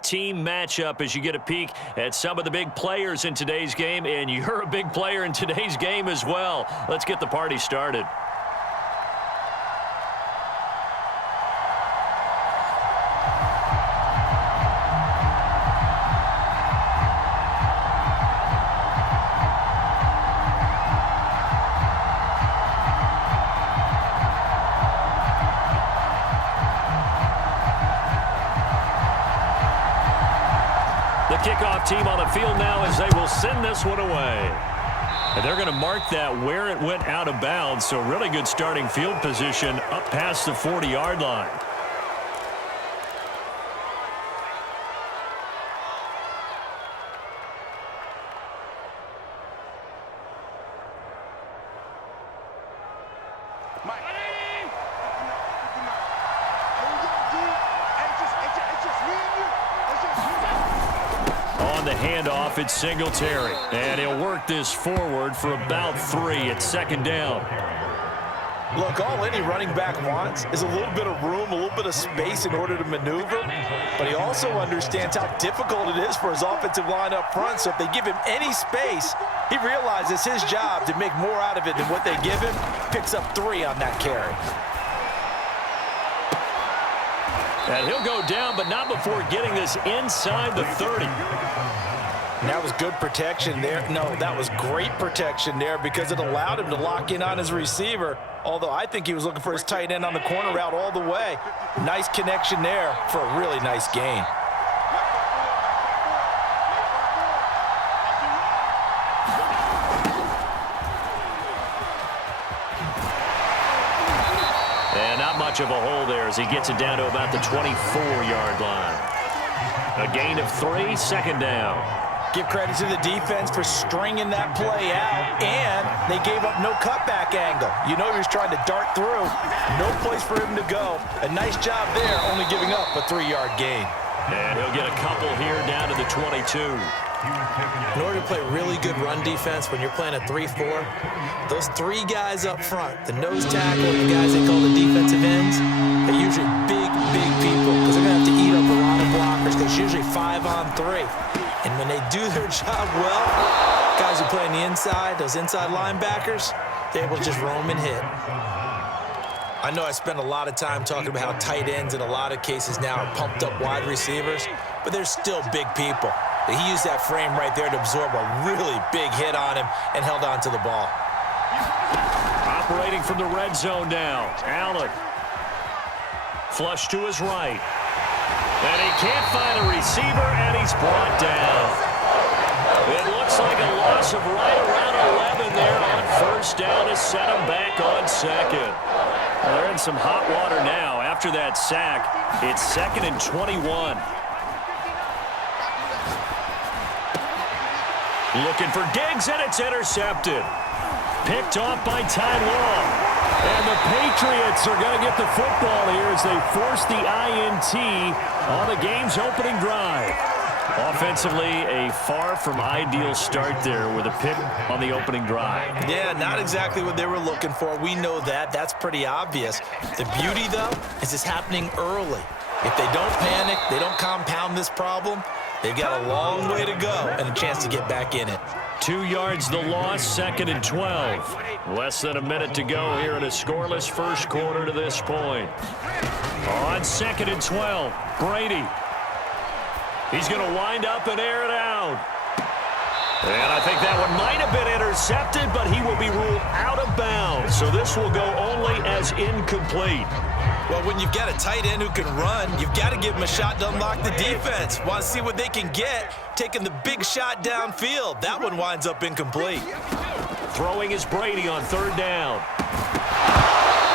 great team matchup as you get a peek at some of the big players in today's game, and you're a big player in today's game as well. Let's get the party started. Kickoff team on the field now as they will send this one away. And they're going to mark that where it went out of bounds, so really good starting field position up past the 40-yard line. On the handoff, it's Singletary. And he'll work this forward for about 3. It's second down. Look, all any running back wants is a little bit of room, a little bit of space in order to maneuver. But he also understands how difficult it is for his offensive line up front. So if they give him any space, he realizes his job to make more out of it than what they give him. Picks up 3 on that carry. And he'll go down, but not before getting this inside the 30. And that was good protection there. No, that was great protection there because it allowed him to lock in on his receiver. Although I think he was looking for his tight end on the corner route all the way. Nice connection there for a really nice gain. Much of a hole there as he gets it down to about the 24-yard line. A gain of 3, second down. Give credit to the defense for stringing that play out, and they gave up no cutback angle. You know he was trying to dart through. No place for him to go. A nice job there, only giving up a 3-yard gain. And he'll get a couple here down to the 22. In order to play really good run defense when you're playing a 3-4, those 3 guys up front, the nose tackle and the guys they call the defensive ends, they're usually big people because they're going to have to eat up a lot of blockers because it's usually 5 on 3. And when they do their job well, guys who play on the inside, those inside linebackers, they're able to just roam and hit. I know I spend a lot of time talking about how tight ends in a lot of cases now are pumped up wide receivers, but they're still big people. He used that frame right there to absorb a really big hit on him and held on to the ball. Operating from the red zone now. Allen. Flush to his right. And he can't find a receiver, and he's brought down. It looks like a loss of right around 11 there on first down to set him back on second. Well, they're in some hot water now. After that sack, it's 2nd and 21. Looking for Diggs, and it's intercepted. Picked off by Ty Long. And the Patriots are going to get the football here as they force the INT on the game's opening drive. Offensively, a far from ideal start there with a pick on the opening drive. Yeah, not exactly what they were looking for. We know that. That's pretty obvious. The beauty, though, is it's happening early. If they don't panic, they don't compound this problem, they've got a long way to go and a chance to get back in it. 2 yards the loss, 2nd and 12. Less than a minute to go here in a scoreless first quarter to this point. On 2nd and 12, Brady. He's going to wind up and air it out. And I think that one might have been intercepted, but he will be ruled out of bounds. So this will go only as incomplete. Well, when you've got a tight end who can run, you've got to give him a shot to unlock the defense. Want to see what they can get, taking the big shot downfield. That one winds up incomplete. Throwing is Brady on 3rd down.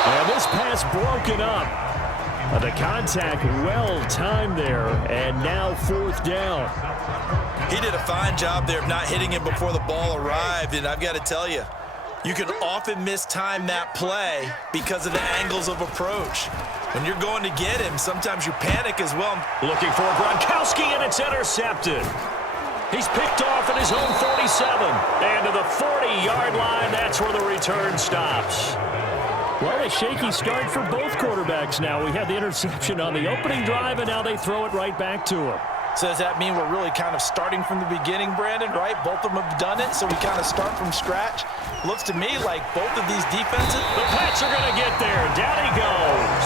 And this pass broken up. The contact well timed there, and now 4th down. He did a fine job there of not hitting him before the ball arrived, and I've got to tell you, you can often mistime that play because of the angles of approach. When you're going to get him, sometimes you panic as well. Looking for Gronkowski, and it's intercepted. He's picked off at his own 47. And to the 40-yard line, that's where the return stops. Well, a shaky start for both quarterbacks now. We had the interception on the opening drive, and now they throw it right back to him. So does that mean we're really kind of starting from the beginning, Brandon, right? Both of them have done it, so we kind of start from scratch. Looks to me like both of these defenses. The Pats are going to get there. Down he goes.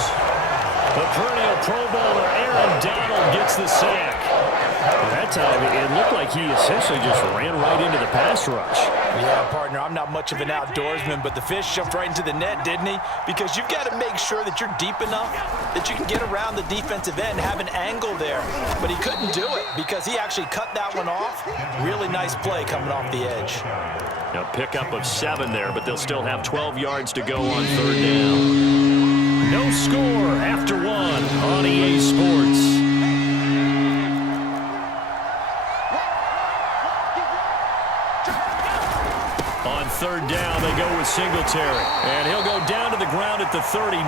The perennial Pro Bowler Aaron Donald gets the sack. That time, it looked like he essentially just ran right into the pass rush. Yeah, partner, I'm not much of an outdoorsman, but the fish jumped right into the net, didn't he? Because you've got to make sure that you're deep enough that you can get around the defensive end and have an angle there. But he couldn't do it because he actually cut that one off. Really nice play coming off the edge. A pickup of 7 there, but they'll still have 12 yards to go on 3rd down. No score after 1 on EA Sports. On 3rd down, they go with Singletary. And he'll go down to the ground at the 39,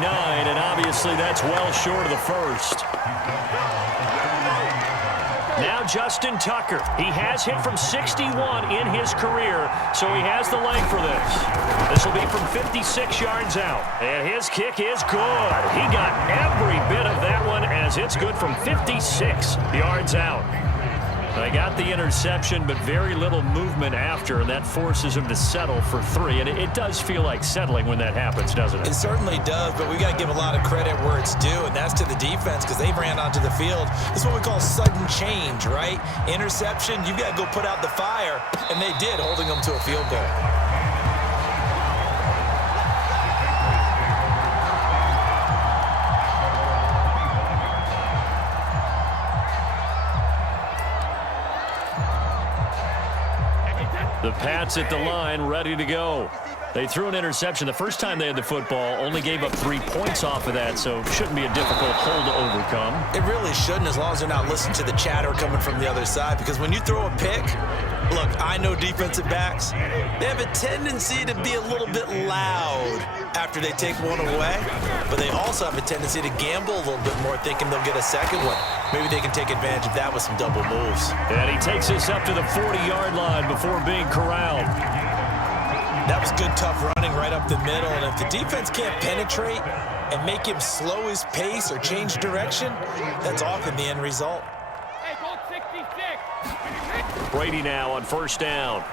and obviously that's well short of the first. Now Justin Tucker. He has hit from 61 in his career, so he has the leg for this. This will be from 56 yards out. And his kick is good. He got every bit of that one as it's good from 56 yards out. They got the interception, but very little movement after, and that forces him to settle for 3. And it does feel like settling when that happens, doesn't it? It certainly does, but we got to give a lot of credit where it's due, and that's to the defense because they ran onto the field. This is what we call sudden change, right? Interception, you got to go put out the fire, and they did, holding them to a field goal. The Pats at the line, ready to go. They threw an interception the first time they had the football, only gave up 3 points off of that, so shouldn't be a difficult hole to overcome. It really shouldn't, as long as they're not listening to the chatter coming from the other side, because when you throw a pick, look, I know defensive backs, they have a tendency to be a little bit loud after they take one away, but they also have a tendency to gamble a little bit more, thinking they'll get a second one. Maybe they can take advantage of that with some double moves. And he takes us up to the 40-yard line before being corralled. That was good, tough running right up the middle, and if the defense can't penetrate and make him slow his pace or change direction, that's often the end result. Hey, goal 66. Brady now on 1st down.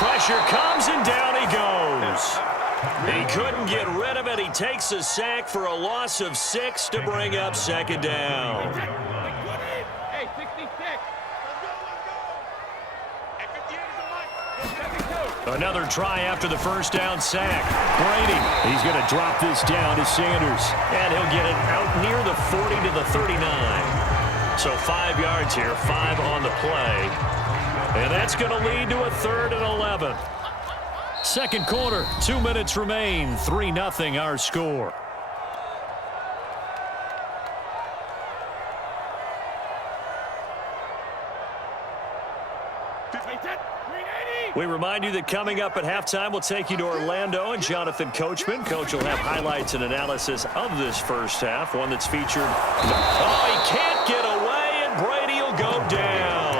Pressure comes and down he goes. He couldn't get rid of it. He takes a sack for a loss of 6 to bring up 2nd down. Hey, 66. Another try after the 1st down sack. Brady, he's going to drop this down to Sanders. And he'll get it out near the 40 to the 39. So 5 yards here, 5 on the play. And that's going to lead to a 3rd and 11. 2nd quarter, 2 minutes remain. 3-0 our score. We remind you that coming up at halftime, we'll take you to Orlando and Jonathan Coachman. Coach will have highlights and analysis of this first half, one that's featured. Oh, he can't get away, and Brady will go down.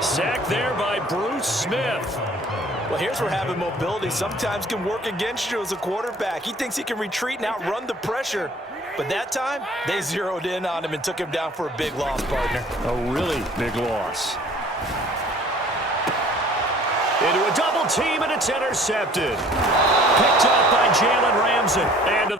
Sacked there by Bruce Smith. Well, here's where having mobility sometimes can work against you as a quarterback. He thinks he can retreat and outrun the pressure. But that time, they zeroed in on him and took him down for a big loss, partner. A really big loss. Into a double team, and it's intercepted. Picked up by Jalen Ramsey. And